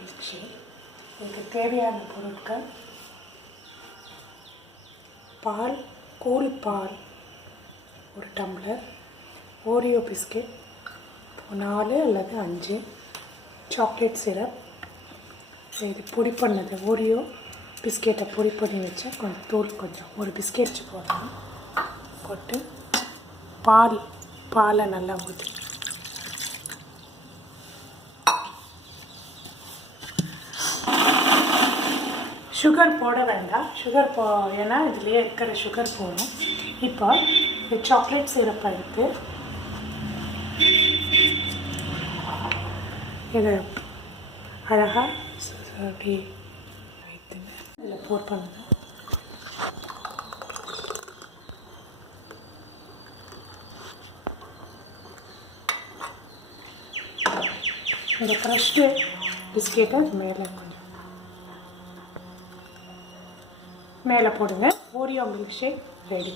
Milk shake. இதுக்கு தேவையான பொருட்கள்: பால், கூல் பால் 1 டம்ளர், ஓரியோ பிஸ்கெட் 4 அல்லது 5, சாக்லேட் சிரப், இது பொடி பண்ணது ஓரியோ பிஸ்கெட்டை பொடி பண்ணி வச்சா கொஞ்சம் தூள், கொஞ்சம் ஒரு பிஸ்கெட் போடணும். போட்டு பாலை நல்லா ஊற்றி சுகர் போட வேண்டாம். ஏன்னா இதுலேயே இருக்கிற சுகர் போடும். இப்போ இந்த சாக்லேட் சிரப்பை எடுத்து இதை அழகாக அப்படி வைத்துங்க. இதில் போர் பண்ணுங்க. இந்த ஃப்ரெஷ்டு பிஸ்கெட்டை மேலே போடுங்க. Oreo milk shake ready.